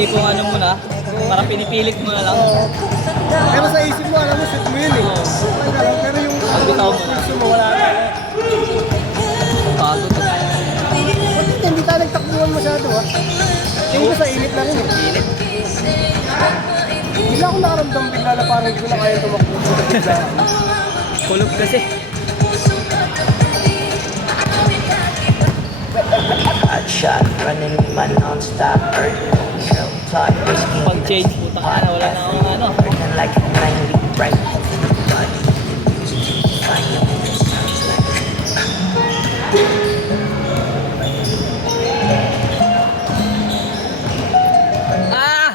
tipong ano muna, para pinipilit mo na lang. Pero sa isip mo, alam mo, shoot mo yun eh. Pero yung Pagbitaw mo na. gusto mo, wala na. Pagod. Bakit hindi tayo nagtakbuhan masyado ha? Tingin ko sa init na rin eh. Pilit. Bigla akong nakaramdam bigla na parang hindi ko na kaya tumakbo. Bigla. Kulog kasi. Hot shot, running my non-stop urgent control. Talk risky. Pag-change, puta ka na, wala na akong ano. Burning like a 90 bright. Ah!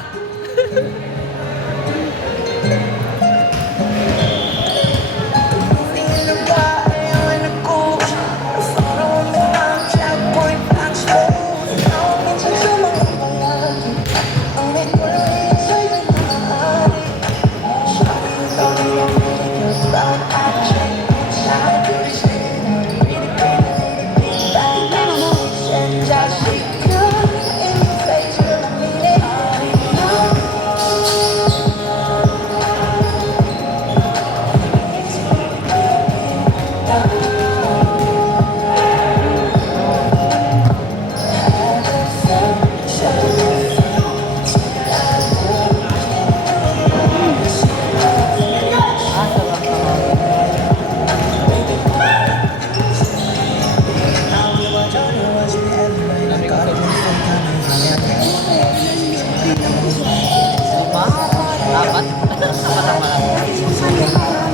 Dapat? Yung senior call ko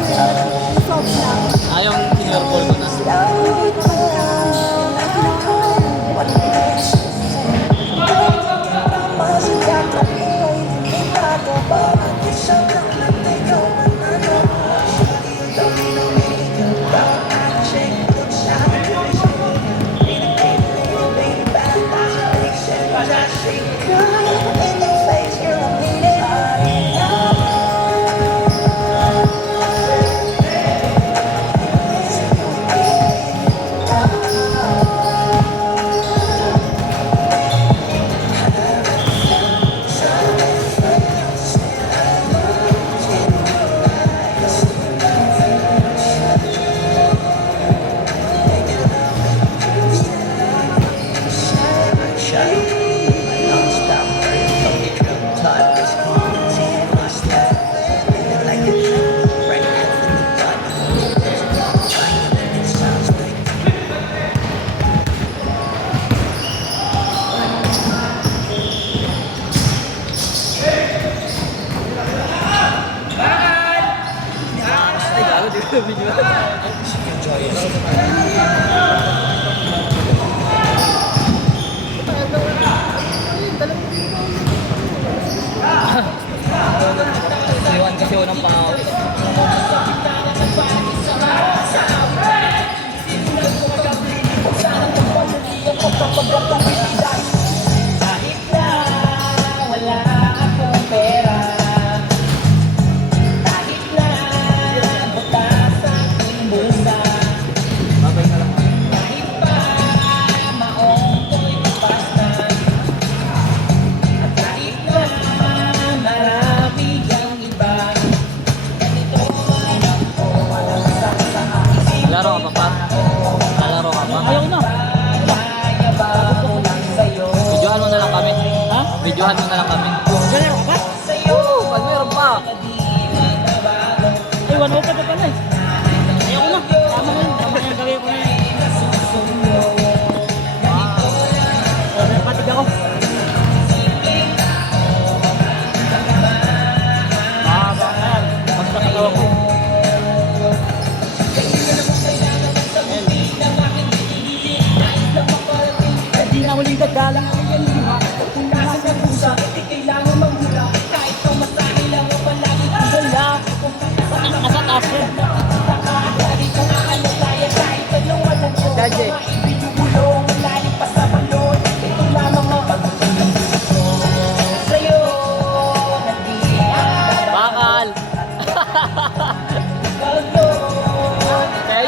na. Ay, gago, di ko video. Iwan kasi unang pawis. Babay na lang. Laro ka pa pa? Laro ka pa? Ayaw na. Videohan mo na lang kami. Ha? Videohan mo na lang kami. Laro ka pa? Oo, pag meron pa. Ay, 1 open pa pala eh. Ayaw na. Tama ko yun. Tama yung gawin ko na yun. Patig ako. Mahaba na yan. Pagkakagawa ko. Hindi na uling gagalang ang yan lima. Kung nasa pusa, hindi kailangan manghula. Kahit kung masahe lang o palagi kong gala. Ang nasa taas yan. Gaje. Bakal.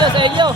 Sa inyo.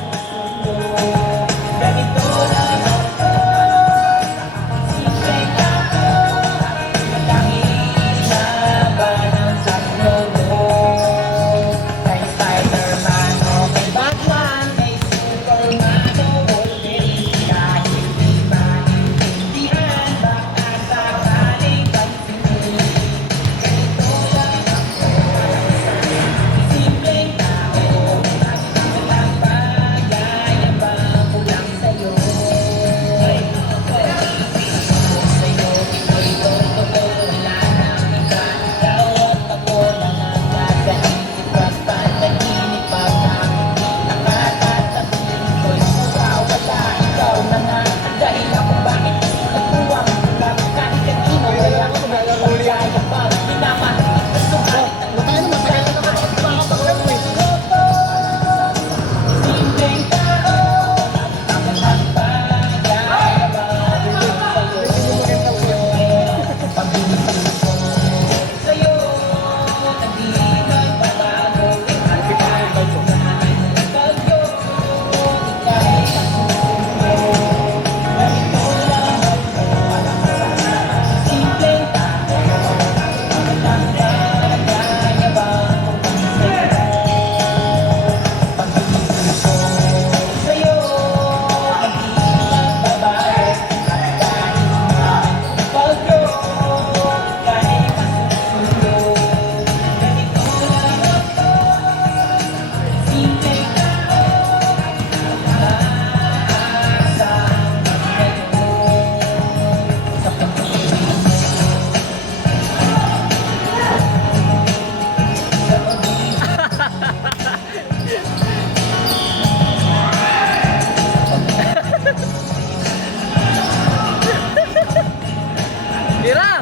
Tira!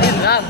Yun lang.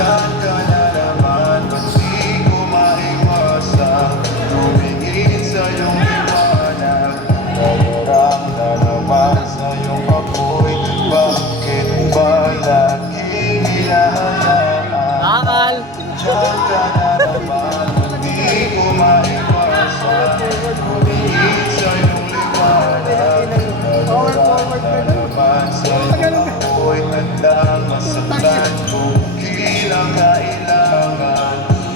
Diyan ka na naman, ba't di ko maiwasan tumingin sa iyong liwanag? Nalarang na naman sa iyong apoy, bakit ba laging hinahayaan? Akal! Diyan ka na naman, ba't di ko maiwasan tumingin sa iyong liwanag? Nalarang na naman sa iyong apoy, handang masaktan kung kailangan.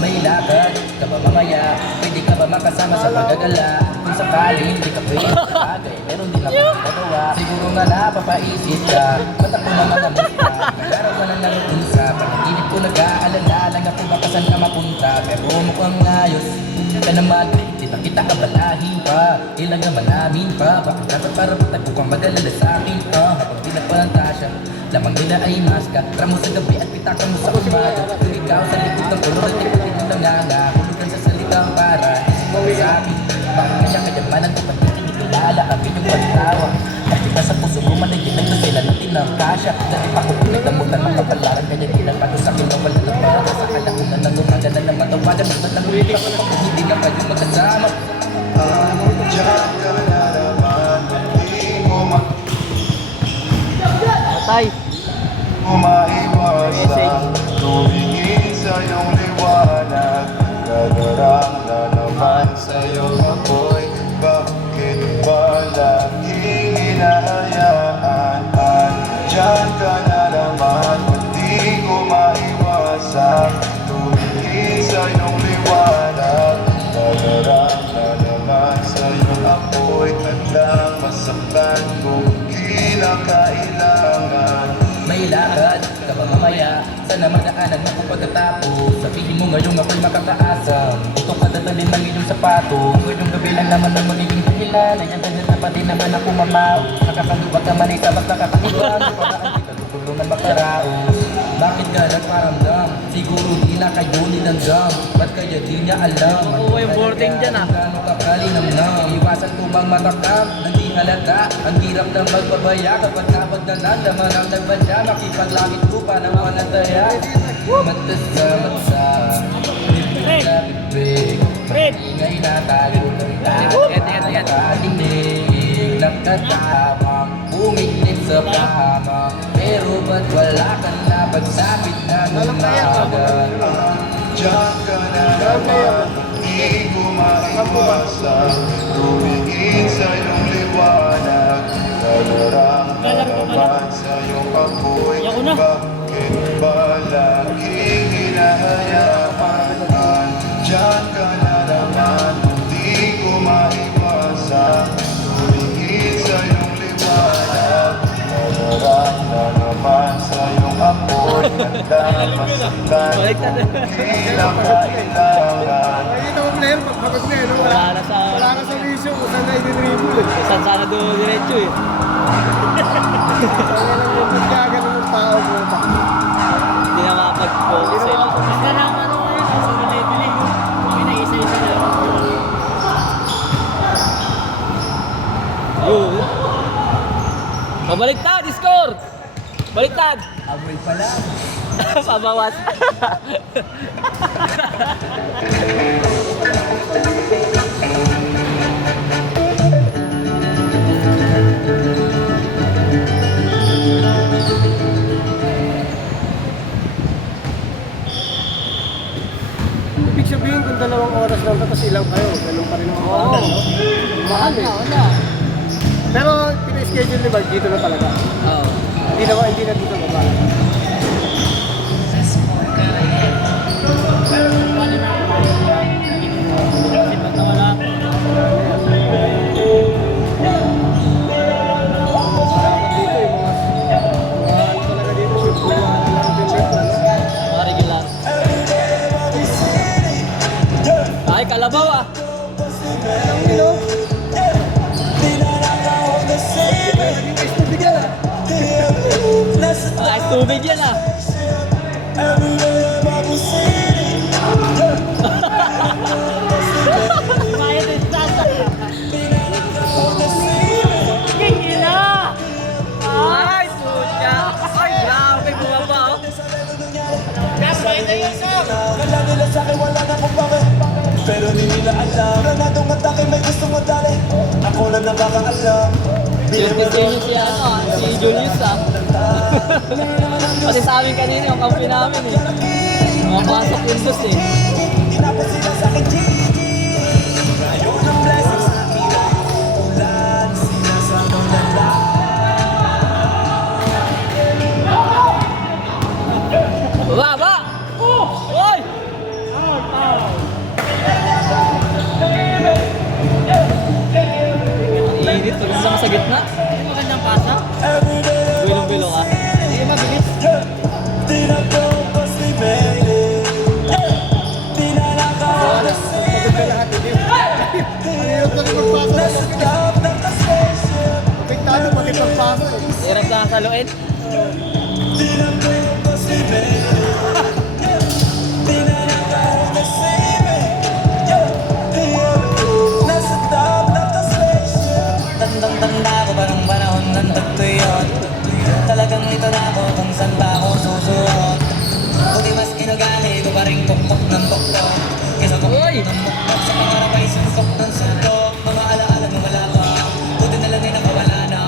May lakad ka ba mamaya? Pwede ka ba makasama sa pagagala? Kung sakaling di ka pwede sa bagay, meron din ako magagawa. Siguro nga napapaisip ka, ba't ako naman namusta? Nagaraw ka na ng usa, panaginip ko nag-aalala lang ako baka saan ka mapunta. Pero mukhang ayos ka naman, di na kita kabalahin pa. Ilang naman namin pa, bakit dapat para patag kang mag-alala sa akin pa? Habang pinagpalang tasya, lamang nila ay maska. Ramo sa gabi at pitaka mo sa umaga. Kung ikaw sa likod ng ulo, nagtiputin ng tanganga. Hulugan sa salitang para isipin sa akin. Bakit kaya kayamanan ko pati hindi kilala kami yung pagtawa. At kita sa puso ko managin ang sila natin ng kasya. Dati pa ko kung nagdamutan ng kapalaran, kaya di lang pag sa akin na wala ng para. Sa kala ko na nang umaga na naman tawagan. Basta nang ulit ako kung hindi na kayo magkasama. Diyan ka na naman, ba't di mo Patay! maiwasan tumingin sa iyong liwanag? Nalarang na naman sa iyong apoy, bakit ba laging hinahayaan? Diyan ka na naman, ba't di ko maiwasan tumingin sa iyong liwanag? Nalarang na naman sa iyong apoy, handang masaktan kung kailangan. May lakad ka ba mamaya? Sana madaanan mo kung pagkatapos. Sabihin mo ngayong ako'y makakaasam. Ito ka dadalhin ng iyong sapatos. Ngayong gabi lang naman ang magiging dahilan. Ayan ganyan na pa din naman ako mamaw. Nakakaluwag ka man isa ba't nakakaiwan? Paraan kita tutulungan makaraos. Bakit ka nagparamdam? Siguro di na kayo nilanggam. Ba't kaya di niya alam? Oo, yung boarding dyan, ah. Gano'n ka kalinamnam? Iwasan ko bang matakam? Hindi halata. Ang hirap ng magbabaya kapag kapag nalalaman ang nagbadya. Makipaglangit ko pa ng manataya. Mata sa mata, bibig sa bibig. Ingay na tayo ng lahat. Nakadinig, nagtatamang umignit sa pahama. Pero ba't wala ka na pagsapit na umaga? Diyan ka na naman, di ko maiwasan tumingin sa iyong liwanag. Nalarang na naman sa iyong apoy, bakit ba laging hinahayaan? Diyan ka na naman, di ko maiwasan tumingin sa iyong liwanag. Nalarang na naman sa iyong apoy, handang masaktan kung kailangan. Nakikita mo na yun, pagkakot na yun. Wala na sa... Wala ka sa vision kung saan na i-dribble eh. Saan sana doon diretso eh. Kaya lang yung pagkagano ng tao mo ba? Hindi na makapag-focus eh. Basta na ano ngayon, sa nalibili mo. Pinaisa-isa na. Yun. Pabaliktad, score! Baliktad! Amoy pa lang. Pabawas. Ibig sabihin kung 2 oras lang tapos ilang kayo, ganun pa rin ang Oo. oras, no? Mahal eh. Wala. Pero pina-schedule ni Mark dito na talaga. Oo. Hindi na dito baba. Wala na. Kasi wala. Tubig yan ah. Mayat yung tata. Gigila! Ay, pucha! Ay, grabe, bumaba oh. Kala nila sa'kin wala na kung bakit, pero di nila alam. Granadong atake may gusto madali, ako na nakakaalam. Julius si ano ah, si Julius ah. Kasi sa amin kanina yung kampi namin eh. Mapasok yung bus eh. Di na pa sila sa'kin GG. Ayaw ng blessings na ulan, sila sa tulala. Baba! Oy! Ang init, pag isama sa gitna. Hindi magandang pasa. Bilong-bilong ah. Hindi mabilis. Di na to basta made it. Di na nakakalasing. Mahirap na rin magpasa. Nasa top ng ka-spaceship. Apektado pati pagpasa eh. Hirap na kasaluin. Di na to basta made it. Di na nakakalasing. Nasa top ng ka-spaceship. Tandang-tanda ko parang panahon ng tagto yun. Talagang ito na ako kung saan pa ako susuot. Buti mas kinugali ko pa rin tuktok ng tuktok. Kesa kung Uy! ng muktok sa pangarap ay sunsok ng suntok. Mga alaala na wala pa, buti na lang ay nakawala na.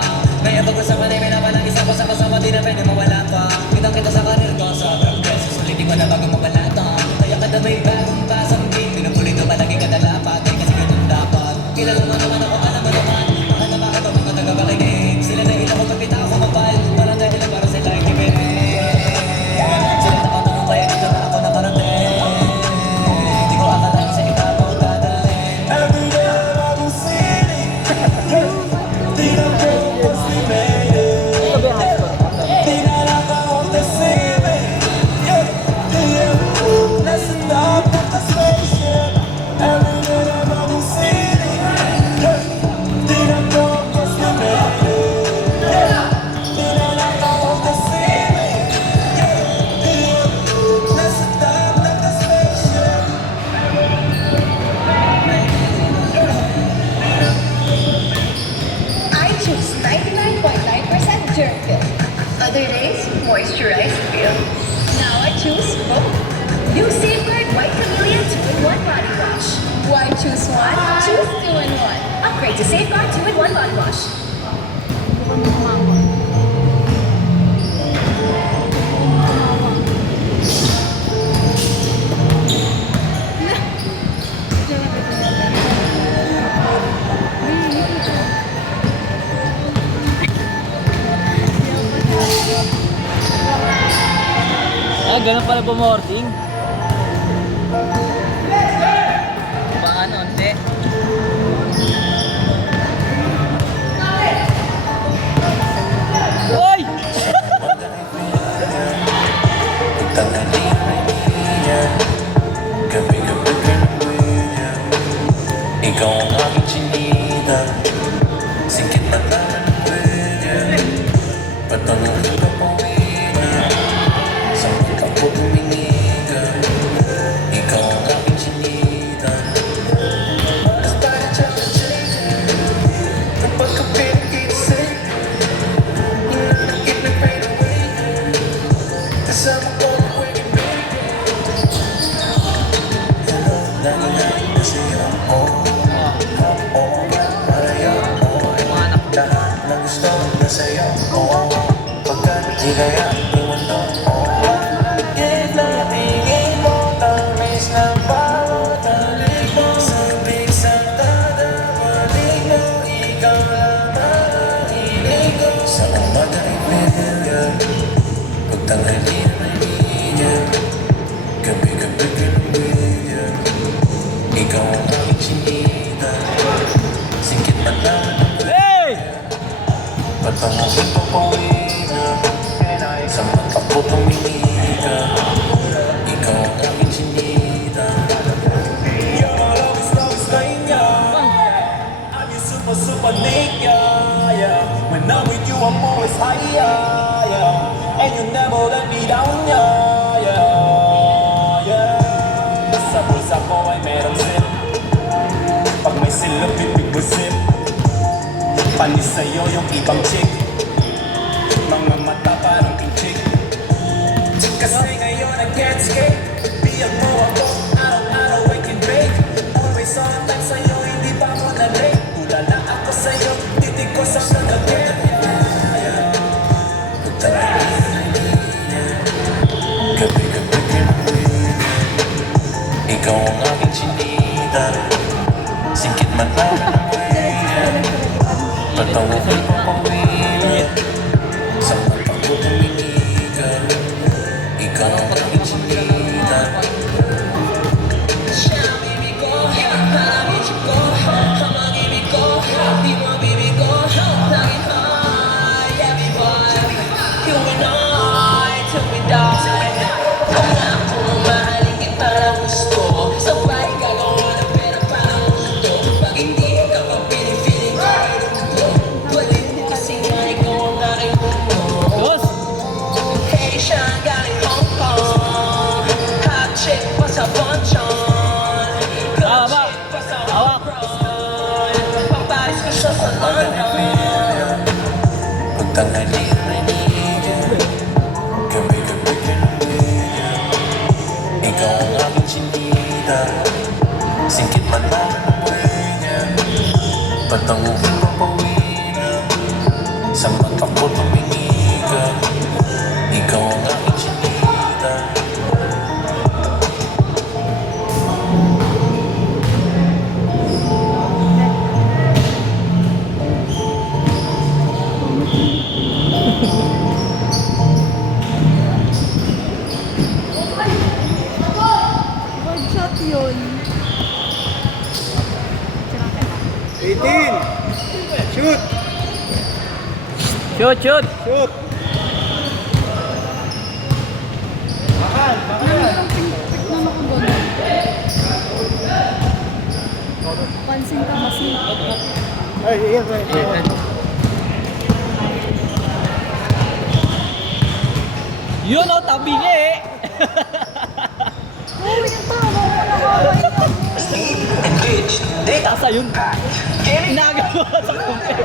May abag ko sa panay, may napalang isa ko sa kasama, di na pwede mawala pa. Kitang kita sa karir ko, sobrang beses ulitin ko na bago mawala to. Kaya kada may bagong pasang game, pinupulit ko palagi kada lapat. Ay kasi ganun dapat, kilala mo naman ako, alam mo naman. Mahal na bakit mga tagapakinig, sila na ilang kung kapita ako kapal. Parang dahil lang para sila ikipinig. Sila nakatanong kaya dito na ako nakarating. Di ko akalain sa iba ako dadalhin. Every day bagong city. Di na to basta made it. Di na nakakalasing. Nasa top ng ka-spaceship. Every day bagong city. Di na to basta made it. Di na nakakalasing. Nasa top ng ka-spaceship. I choose 99.9% germ kill. Other days, moisturized peel. Now I choose both. New Safeguard White Camellia 2-in-1 Body Wash. Why choose one? Choose 2-in-1. Upgrade to Safeguard 2-in-1 Body Wash. Ah, ganun pala bumorting. Baka ano, hindi. Uy! Tanghali may niya, gabi-gabi ganun niya. Ikaw ang aking chinita, singkit na naman niya. Patanong ka pa na, sa mga po tuminga. Ikaw ang aking chinita, basta na siya kapag ka pinag-isip, inanakit na fade away. Kasama ko ang pwedeng baby. Lagi-lagi na sa'yo, pareho, lahat ng gusto na sa'yo, pagkat di kaya iwan to, kahit na tingin mo, tamis na bawat halik mo. Sa bisang dadabalik mo, ikaw lamang ang hiling ko. Sa umaga ay pamilya, pagtanghali may niya, gabi-gabi kinumilya. Ikaw ang aking chinita, singkit man lang ang Hey! patangin pa pawina, sa mata po tuminika. Ikaw ang aking chinita. You're always, always kanya. I'm your super, super nigga, yeah. When I'm with you, I'm always higher, yeah. And you never let me down, yeah, yeah, yeah. Sa bulsa ko ay merong zip. Pag may silap, bibig mo zip. Panis sa'yo yung ibang chick. Mga mata parang kinchik. Kasi ngayon I can't escape. Biyag mo ako, araw-araw I can break. Always on time sa'yo, hindi pa ako na-late. Tulala ako sa'yo, titig ko sa kagabi. Gabi-gabi kinuwi. Ikaw ang aking chinita. Singkit man lang ang way. Patawa ko'y papawin. Sa mata ko tuminigan. Ikaw ang aking chinita. Siya ang ibig ko, parang isip ko. Ang ang ibig ko, di mo ang bibig ko. Laging high, everybody. You and I, till we die. Wala akong mahalin kita na gusto. Sabay gagawa ng pera para gusto. Pag hindi ka pa pinipiling ko ay rundo. Balik mo kasi nga ikaw ang aking mundo. Hey, siya ang galing Hong Kong. Hot chick pa sa Bonchon. Good chick pa sa Hong Kong. Paparis ko siya sa London. Pagtanghali nanigan. Gabi-gabi kinuwigan. Ikaw ang aking chinita. Singkit man lang ang way niya. Patango ko'y papawinan. Sa mata ko tumingigan. Ikaw ang aking chinita. One shot yun. 18. Shoot. Shoot, shoot! Shoot. Tignan ako doon. Pansin ka kasi. Ay, iya, iya. Yun o, tabi niya eh! Oh, yung tama ko nakaway ka. Tasa yun! Nagawa sa kumpe!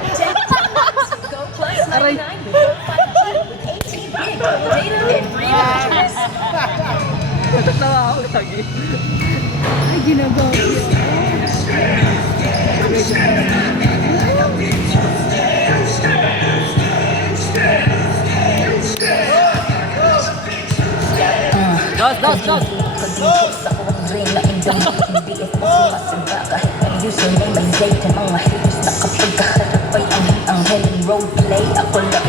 Go plus 99. Go 5G with 18 gig data and free internet. Natawa ako lagi. Ay, ginagawa ko yun. Dos, dos, dos! Pag-ibig ako ang dream na indang hindi ito sumasamba. Kahit ang username ay date ng mga haters na kapag kaharap ay ang healing roleplay. Ako la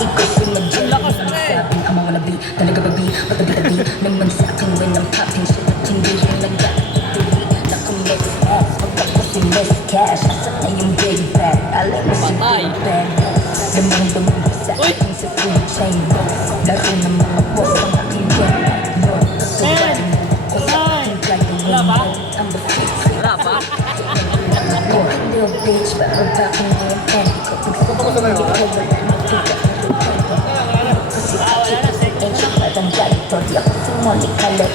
ikaw sinadya. Sabing ang mga nabi, talaga ba bi, patabi-tabi naman sa akin when I'm popping shit at hindi rin nagkakatuloy na kumilis ass. Pag ako sinis cash, asa na yung big bag, alay mo si big bag. Damang sa akin sa food chain. Laro ng mga boss ang aking game. Wala pa? Wala pa? Little bitch, but we're back in the end. Pussy, ain't you but I'm jolly, dirty. Ako si Monty Caleb.